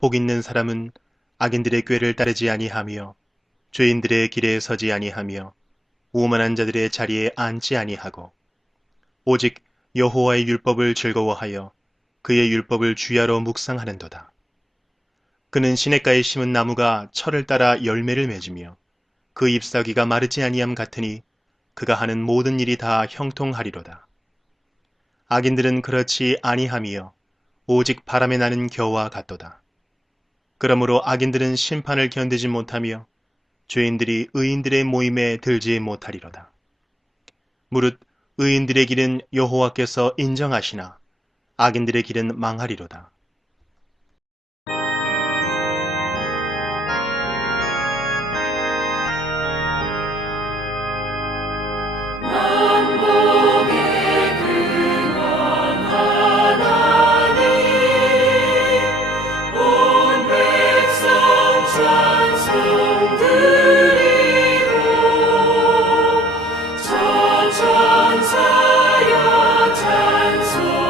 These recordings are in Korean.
복 있는 사람은 악인들의 꾀를 따르지 아니하며 죄인들의 길에 서지 아니하며 오만한 자들의 자리에 앉지 아니하고 오직 여호와의 율법을 즐거워하여 그의 율법을 주야로 묵상하는도다. 그는 시냇가에 심은 나무가 철을 따라 열매를 맺으며 그 잎사귀가 마르지 아니함 같으니 그가 하는 모든 일이 다 형통하리로다. 악인들은 그렇지 아니하며 오직 바람에 나는 겨와 같도다. 그러므로 악인들은 심판을 견디지 못하며 죄인들이 의인들의 모임에 들지 못하리로다. 무릇 의인들의 길은 여호와께서 인정하시나 악인들의 길은 망하리로다. 만복의 근원 하나님 온 백성 찬송 드리고 천천사여 찬송하세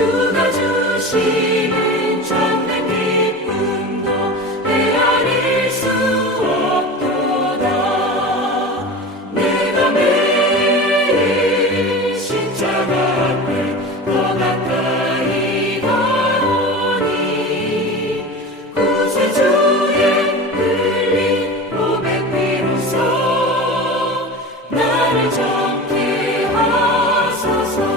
주가 주시는 참된 기쁨도 헤아릴 수 없도다. 내가 매일 십자가 앞에 더 가까이 가오니 구세주의 흘린 보배 피로써 나를 정케 하소서.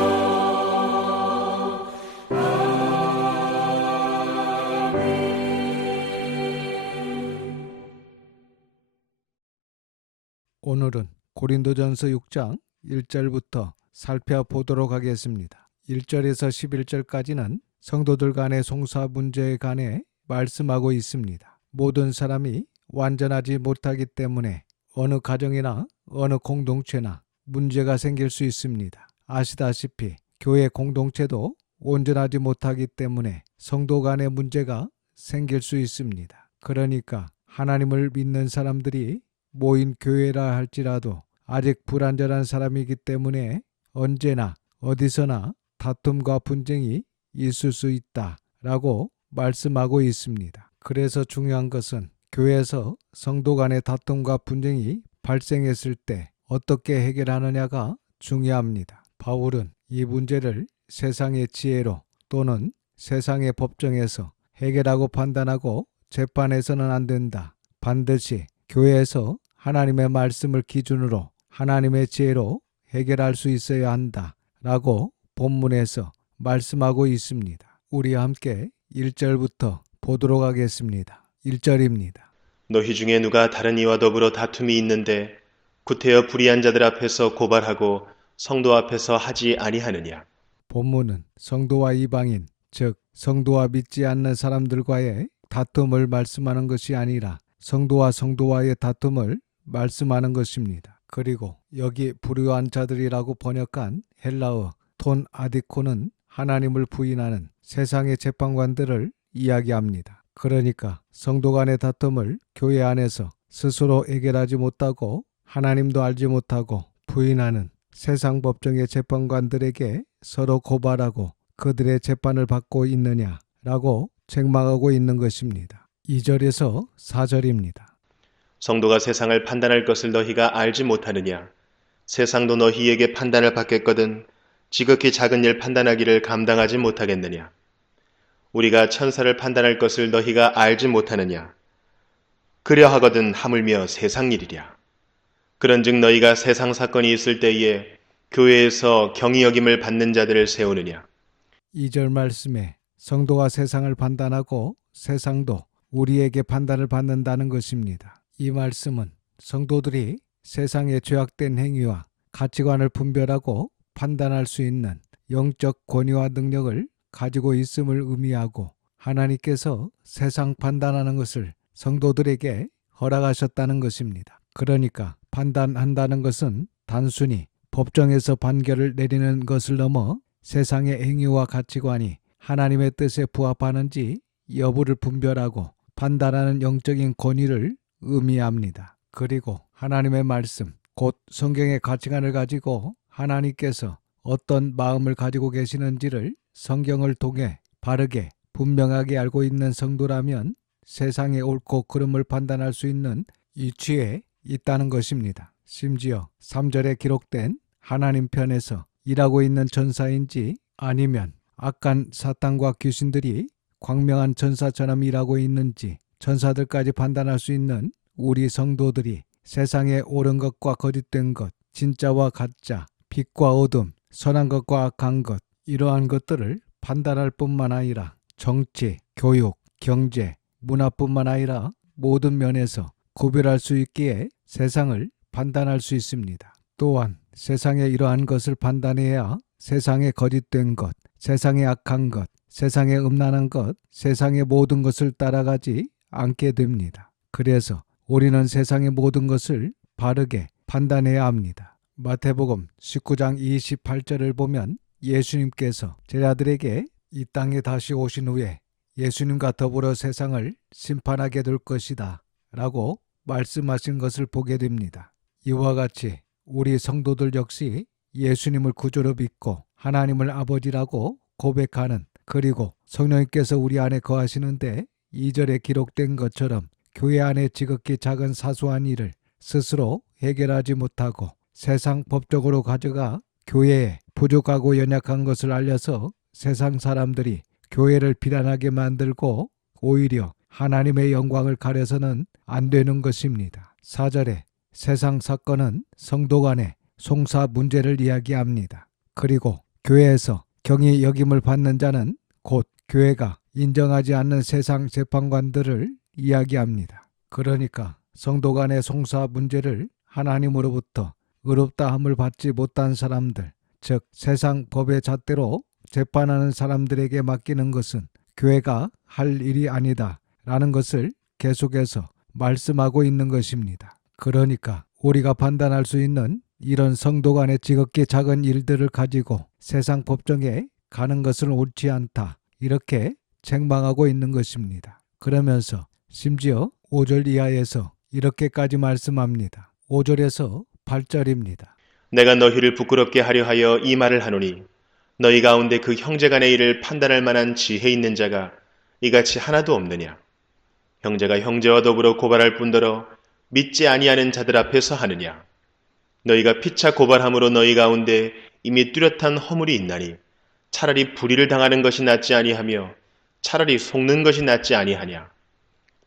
오늘은 고린도전서 6장 1절부터 살펴보도록 하겠습니다. 1절에서 11절까지는 성도들 간의 송사 문제에 관해 말씀하고 있습니다. 모든 사람이 완전하지 못하기 때문에 어느 가정이나 어느 공동체나 문제가 생길 수 있습니다. 아시다시피 교회 공동체도 온전하지 못하기 때문에 성도 간의 문제가 생길 수 있습니다. 그러니까 하나님을 믿는 사람들이 모인 교회라 할지라도 아직 불완전한 사람이기 때문에 언제나 어디서나 다툼과 분쟁이 있을 수 있다라고 말씀하고 있습니다. 그래서 중요한 것은 교회에서 성도 간의 다툼과 분쟁이 발생했을 때 어떻게 해결하느냐가 중요합니다. 바울은 이 문제를 세상의 지혜로 또는 세상의 법정에서 해결하고 판단하고 재판해서는 안 된다. 반드시 교회에서 하나님의 말씀을 기준으로 하나님의 지혜로 해결할 수 있어야 한다 라고 본문에서 말씀하고 있습니다. 우리 함께 1절부터 보도록 하겠습니다. 1절입니다. 너희 중에 누가 다른 이와 더불어 다툼이 있는데 구태여 불의한 자들 앞에서 고발하고 성도 앞에서 하지 아니하느냐. 본문은 성도와 이방인, 즉 성도와 믿지 않는 사람들과의 다툼을 말씀하는 것이 아니라 성도와 성도와의 다툼을 말씀하는 것입니다. 그리고 여기 불의한 자들이라고 번역한 헬라어 톤 아디코는 하나님을 부인하는 세상의 재판관들을 이야기합니다. 그러니까 성도 간의 다툼을 교회 안에서 스스로 해결하지 못하고 하나님도 알지 못하고 부인하는 세상 법정의 재판관들에게 서로 고발하고 그들의 재판을 받고 있느냐라고 책망하고 있는 것입니다. 2절에서 4절입니다. 성도가 세상을 판단할 것을 너희가 알지 못하느냐. 세상도 너희에게 판단을 받겠거든 지극히 작은 일 판단하기를 감당하지 못하겠느냐. 우리가 천사를 판단할 것을 너희가 알지 못하느냐. 그려하거든 하물며 세상 일이랴. 그런즉 너희가 세상 사건이 있을 때에 교회에서 경히 여김을 받는 자들을 세우느냐. 2절 말씀에 성도가 세상을 판단하고 세상도 우리에게 판단을 받는다는 것입니다. 이 말씀은 성도들이 세상의 죄악된 행위와 가치관을 분별하고 판단할 수 있는 영적 권위와 능력을 가지고 있음을 의미하고 하나님께서 세상 판단하는 것을 성도들에게 허락하셨다는 것입니다. 그러니까 판단한다는 것은 단순히 법정에서 판결을 내리는 것을 넘어 세상의 행위와 가치관이 하나님의 뜻에 부합하는지 여부를 분별하고 판단하는 영적인 권위를 의미합니다. 그리고 하나님의 말씀, 곧 성경의 가치관을 가지고 하나님께서 어떤 마음을 가지고 계시는지를 성경을 통해 바르게 분명하게 알고 있는 성도라면 세상의 옳고 그름을 판단할 수 있는 이치에 있다는 것입니다. 심지어 3절에 기록된 하나님 편에서 일하고 있는 전사인지 아니면 악한 사탄과 귀신들이 광명한 전사처럼 일하고 있는지 전사들까지 판단할 수 있는 우리 성도들이 세상에 옳은 것과 거짓된 것, 진짜와 가짜, 빛과 어둠, 선한 것과 악한 것, 이러한 것들을 판단할 뿐만 아니라 정치, 교육, 경제, 문화뿐만 아니라 모든 면에서 구별할 수 있기에 세상을 판단할 수 있습니다. 또한 세상에 이러한 것을 판단해야 세상에 거짓된 것, 세상에 악한 것, 세상에 음란한 것, 세상의 모든 것을 따라가지 않게 됩니다. 그래서 우리는 세상의 모든 것을 바르게 판단해야 합니다. 마태복음 19장 28절을 보면 예수님께서 제자들에게 이 땅에 다시 오신 후에 예수님과 더불어 세상을 심판하게 될 것이다 라고 말씀하신 것을 보게 됩니다. 이와 같이 우리 성도들 역시 예수님을 구주로 믿고 하나님을 아버지라고 고백하는, 그리고 성령님께서 우리 안에 거하시는데 2절에 기록된 것처럼 교회 안에 지극히 작은 사소한 일을 스스로 해결하지 못하고 세상 법적으로 가져가 교회에 부족하고 연약한 것을 알려서 세상 사람들이 교회를 비난하게 만들고 오히려 하나님의 영광을 가려서는 안 되는 것입니다. 4절에 세상 사건은 성도 간의 송사 문제를 이야기합니다. 그리고 교회에서 경히 여김을 받는 자는 곧 교회가 인정하지 않는 세상 재판관들을 이야기합니다. 그러니까 성도 간의 송사 문제를 하나님으로부터 의롭다함을 받지 못한 사람들, 즉 세상 법의 잣대로 재판하는 사람들에게 맡기는 것은 교회가 할 일이 아니다 라는 것을 계속해서 말씀하고 있는 것입니다. 그러니까 우리가 판단할 수 있는 이런 성도 간의 지극히 작은 일들을 가지고 세상 법정에 가는 것은 옳지 않다, 이렇게 책망하고 있는 것입니다. 그러면서 심지어 5절 이하에서 이렇게까지 말씀합니다. 5절에서 8절입니다. 내가 너희를 부끄럽게 하려 하여 이 말을 하노니 너희 가운데 그 형제간의 일을 판단할 만한 지혜 있는 자가 이같이 하나도 없느냐. 형제가 형제와 더불어 고발할 뿐더러 믿지 아니하는 자들 앞에서 하느냐. 너희가 피차 고발함으로 너희 가운데 이미 뚜렷한 허물이 있나니 차라리 불의를 당하는 것이 낫지 아니하며 차라리 속는 것이 낫지 아니하냐.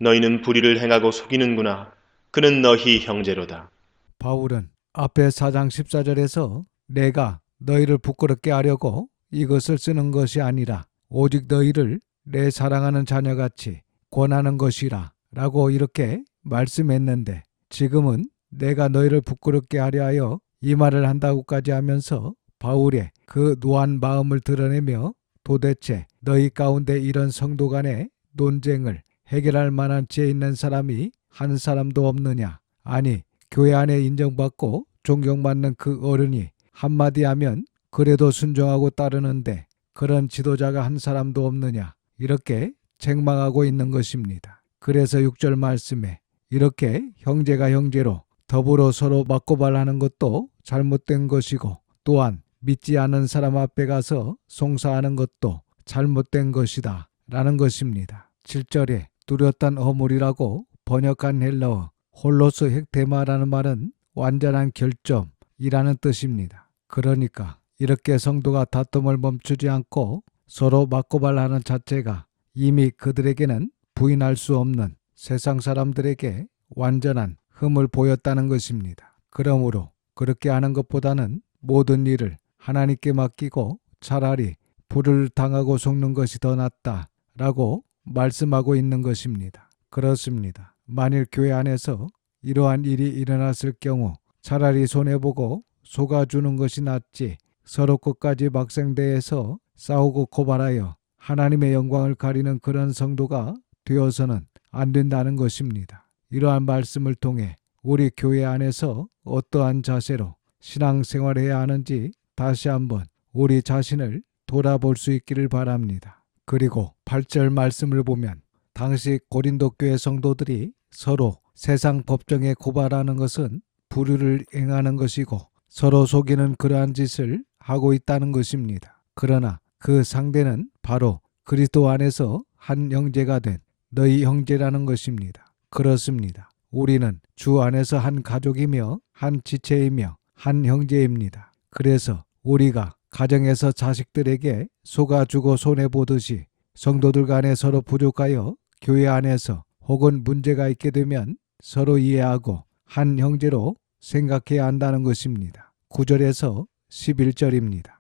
너희는 불의를 행하고 속이는구나. 그는 너희 형제로다. 바울은 앞에 4장 14절에서 내가 너희를 부끄럽게 하려고 이것을 쓰는 것이 아니라 오직 너희를 내 사랑하는 자녀같이 권하는 것이라 라고 이렇게 말씀했는데, 지금은 내가 너희를 부끄럽게 하려 하여 이 말을 한다고까지 하면서 바울의 그 노한 마음을 드러내며 도대체 너희 가운데 이런 성도 간의 논쟁을 해결할 만한 지혜 있는 사람이 한 사람도 없느냐. 아니, 교회 안에 인정받고 존경받는 그 어른이 한마디 하면 그래도 순종하고 따르는데 그런 지도자가 한 사람도 없느냐, 이렇게 책망하고 있는 것입니다. 그래서 6절 말씀에 이렇게 형제가 형제로 더불어 서로 맞고발하는 것도 잘못된 것이고 또한 믿지 않은 사람 앞에 가서 송사하는 것도 잘못된 것이다 라는 것입니다. 7절에 뚜렷한 허물이라고 번역한 헬라어 홀로스 헥테마라는 말은 완전한 결점이라는 뜻입니다. 그러니까 이렇게 성도가 다툼을 멈추지 않고 서로 맞고발하는 자체가 이미 그들에게는 부인할 수 없는 세상 사람들에게 완전한 흠을 보였다는 것입니다. 그러므로 그렇게 하는 것보다는 모든 일을 하나님께 맡기고 차라리 불을 당하고 속는 것이 더 낫다라고 말씀하고 있는 것입니다. 그렇습니다. 만일 교회 안에서 이러한 일이 일어났을 경우 차라리 손해보고 속아주는 것이 낫지 서로 끝까지 막생대해서 싸우고 고발하여 하나님의 영광을 가리는 그런 성도가 되어서는 안 된다는 것입니다. 이러한 말씀을 통해 우리 교회 안에서 어떠한 자세로 신앙생활해야 하는지 다시 한번 우리 자신을 돌아볼 수 있기를 바랍니다. 그리고 8절 말씀을 보면 당시 고린도 교회 성도들이 서로 세상 법정에 고발하는 것은 불의를 행하는 것이고 서로 속이는 그러한 짓을 하고 있다는 것입니다. 그러나 그 상대는 바로 그리스도 안에서 한 형제가 된 너희 형제라는 것입니다. 그렇습니다. 우리는 주 안에서 한 가족이며 한 지체이며 한 형제입니다. 그래서 우리가 가정에서 자식들에게 속아주고 손해보듯이 성도들 간에 서로 부족하여 교회 안에서 혹은 문제가 있게 되면 서로 이해하고 한 형제로 생각해야 한다는 것입니다. 9절에서 11절입니다.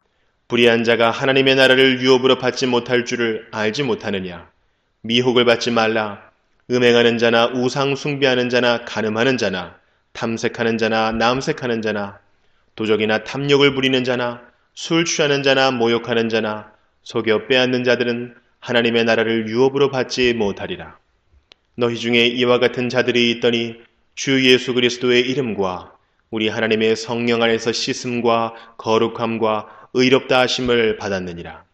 불의한 자가 하나님의 나라를 유업으로 받지 못할 줄을 알지 못하느냐. 미혹을 받지 말라. 음행하는 자나 우상 숭배하는 자나 간음하는 자나 탐색하는 자나 남색하는 자나 도적이나 탐욕을 부리는 자나 술 취하는 자나 모욕하는 자나 속여 빼앗는 자들은 하나님의 나라를 유업으로 받지 못하리라. 너희 중에 이와 같은 자들이 있더니 주 예수 그리스도의 이름과 우리 하나님의 성령 안에서 씻음과 거룩함과 의롭다 하심을 받았느니라.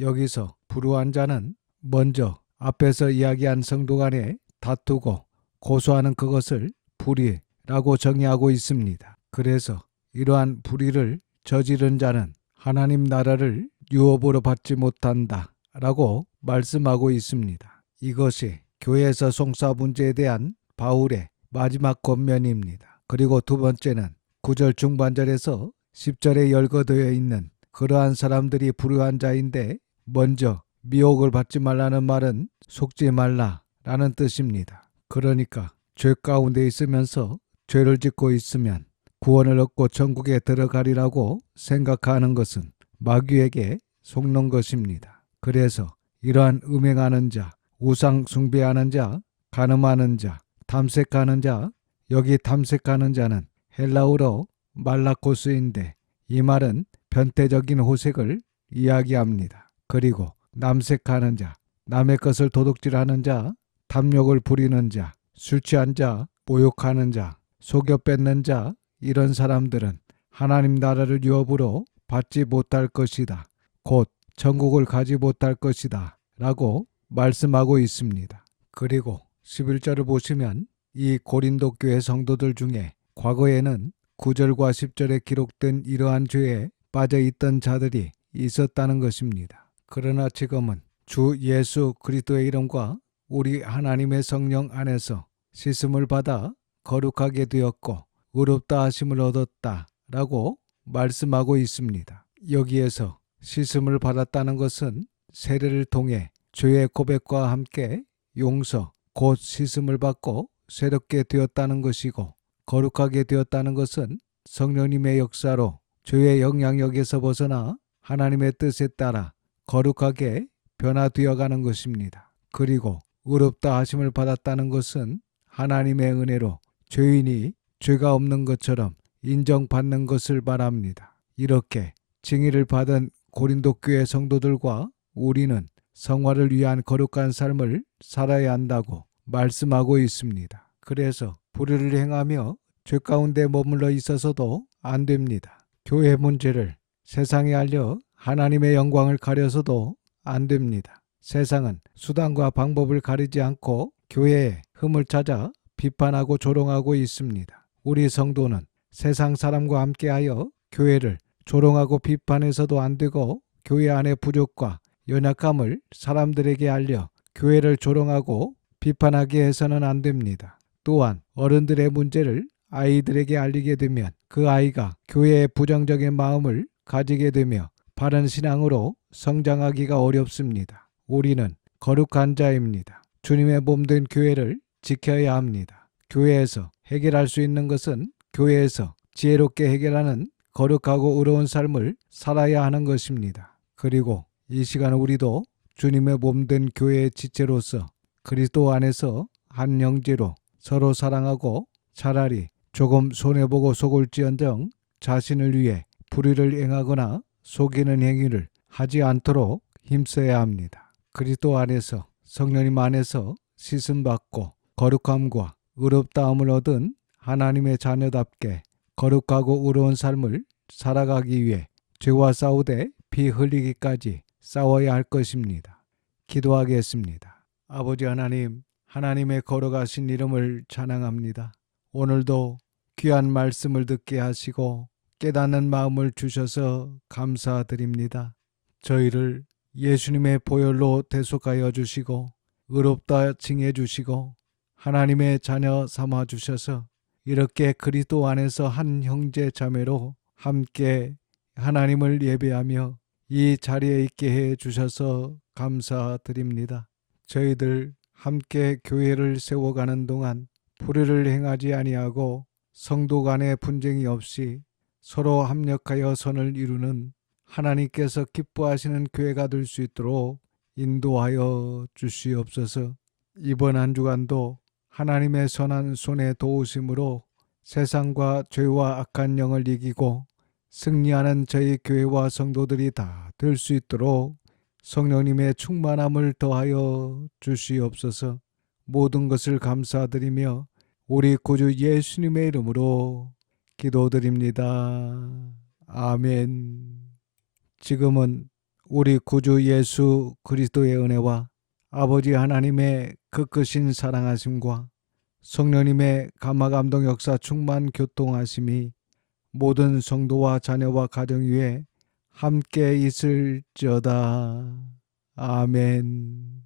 여기서 불우한 자는 먼저 앞에서 이야기한 성도 간에 다투고 고소하는 그것을 불의라고 정의하고 있습니다. 그래서 이러한 불의를 저지른 자는 하나님 나라를 유업으로 받지 못한다 라고 말씀하고 있습니다. 이것이 교회에서 송사 문제에 대한 바울의 마지막 권면입니다. 그리고 두 번째는 9절 중반절에서 10절에 열거되어 있는 그러한 사람들이 불의한 자인데 먼저 미혹을 받지 말라는 말은 속지 말라라는 뜻입니다. 그러니까 죄 가운데 있으면서 죄를 짓고 있으면 구원을 얻고 천국에 들어가리라고 생각하는 것은 마귀에게 속는 것입니다. 그래서 이러한 음행하는 자, 우상 숭배하는 자, 간음하는 자, 탐색하는 자, 여기 탐색하는 자는 헬라어로 말라코스인데 이 말은 변태적인 호색을 이야기합니다. 그리고 남색하는 자, 남의 것을 도둑질하는 자, 탐욕을 부리는 자, 술 취한 자, 모욕하는 자, 속여 뺏는 자, 이런 사람들은 하나님 나라를 유업으로 받지 못할 것이다. 곧 천국을 가지 못할 것이다. 라고 말씀하고 있습니다. 그리고 11절을 보시면 이 고린도 교회 성도들 중에 과거에는 9절과 10절에 기록된 이러한 죄에 빠져 있던 자들이 있었다는 것입니다. 그러나 지금은 주 예수 그리스도의 이름과 우리 하나님의 성령 안에서 씻음을 받아 거룩하게 되었고 의롭다 하심을 얻었다 라고 말씀하고 있습니다. 여기에서 씻음을 받았다는 것은 세례를 통해 죄의 고백과 함께 용서, 곧 씻음을 받고 새롭게 되었다는 것이고 거룩하게 되었다는 것은 성령님의 역사로 죄의 영향력에서 벗어나 하나님의 뜻에 따라 거룩하게 변화되어가는 것입니다. 그리고 의롭다 하심을 받았다는 것은 하나님의 은혜로 죄인이 죄가 없는 것처럼 인정받는 것을 말합니다. 이렇게 징의를 받은 고린도 교회 성도들과 우리는 성화를 위한 거룩한 삶을 살아야 한다고 말씀하고 있습니다. 그래서 불의를 행하며 죄 가운데 머물러 있어서도 안 됩니다. 교회 문제를 세상에 알려 하나님의 영광을 가려서도 안 됩니다. 세상은 수단과 방법을 가리지 않고 교회의 흠을 찾아 비판하고 조롱하고 있습니다. 우리 성도는 세상 사람과 함께하여 교회를 조롱하고 비판해서도 안 되고 교회 안의 부족과 연약함을 사람들에게 알려 교회를 조롱하고 비판하게 해서는 안 됩니다. 또한 어른들의 문제를 아이들에게 알리게 되면 그 아이가 교회의 부정적인 마음을 가지게 되며 바른 신앙으로 성장하기가 어렵습니다. 우리는 거룩한 자입니다. 주님의 몸된 교회를 지켜야 합니다. 교회에서 해결할 수 있는 것은 교회에서 지혜롭게 해결하는 거룩하고 의로운 삶을 살아야 하는 것입니다. 그리고 이 시간 우리도 주님의 몸된 교회의 지체로서 그리스도 안에서 한 형제로 서로 사랑하고 차라리 조금 손해보고 속을지언정 자신을 위해 불의를 행하거나 속이는 행위를 하지 않도록 힘써야 합니다. 그리스도 안에서 성령님 안에서 씻음받고 거룩함과 의롭다함을 얻은 하나님의 자녀답게 거룩하고 의로운 삶을 살아가기 위해 죄와 싸우되 피 흘리기까지 싸워야 할 것입니다. 기도하겠습니다. 아버지 하나님, 하나님의 거룩하신 이름을 찬양합니다. 오늘도 귀한 말씀을 듣게 하시고 깨닫는 마음을 주셔서 감사드립니다. 저희를 예수님의 보혈로 대속하여 주시고 의롭다 칭해 주시고 하나님의 자녀 삼아 주셔서 이렇게 그리스도 안에서 한 형제 자매로 함께 하나님을 예배하며 이 자리에 있게 해 주셔서 감사드립니다. 저희들 함께 교회를 세워가는 동안 불의를 행하지 아니하고 성도 간의 분쟁이 없이 서로 합력하여 선을 이루는 하나님께서 기뻐하시는 교회가 될 수 있도록 인도하여 주시옵소서. 이번 한 주간도 하나님의 선한 손의 도우심으로 세상과 죄와 악한 영을 이기고 승리하는 저희 교회와 성도들이 다 될 수 있도록 성령님의 충만함을 더하여 주시옵소서. 모든 것을 감사드리며 우리 구주 예수님의 이름으로 기도드립니다. 아멘. 지금은 우리 구주 예수 그리스도의 은혜와 아버지 하나님의 그 크신 사랑하심과 성령님의 감화감동 역사 충만 교통하심이 모든 성도와 자녀와 가정 위에 함께 있을지어다. 아멘.